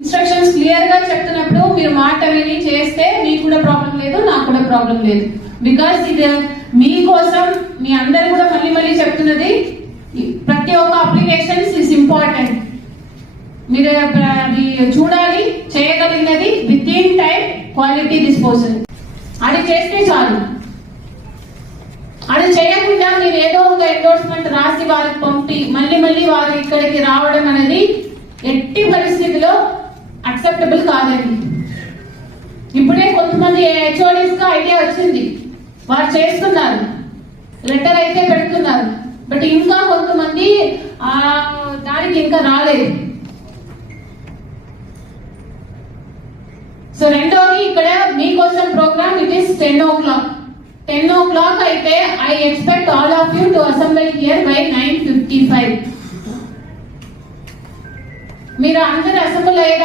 Instructions clear గా చెప్తున్నప్పుడు మీరు మాట విని చేస్తే మీకు కూడా ప్రాబ్లం లేదు, నాకు కూడా ప్రాబ్లం లేదు. బికాస్ ఇది మీకోసం మీ అందరు కూడా మళ్ళీ మళ్ళీ చెప్తున్నది, ప్రతి ఒక్క అప్లికేషన్స్ ఇస్ ఇంపార్టెంట్. మీరు అది చూడాలి, చేయగలిగినది within time quality disposal అది చేస్తే చాలు. అది చేయకుండా మీరు ఏదో ఒక ఎండోర్స్మెంట్ రాసి వారికి పంపి మళ్ళీ మళ్ళీ వారు ఇక్కడికి రావడం అనేది ఎట్టి పరిస్థితిలో అక్సెప్టబుల్ కాదండి. ఇప్పుడే కొంతమంది హెచ్ఓడీస్ గా ఐడియా వచ్చింది, వారు చేస్తున్నారు, లెటర్ అయితే పెడుతున్నారు, బట్ ఇంకా కొంతమంది దానికి ఇంకా రాలేదు. సో రెండోది, ఇక్కడ మీకోసం programme it is 10 o'clock. 10 o'clock అయితే I expect all of you to assembly here by 9:55. మీరు అందరు అసెంబ్లీ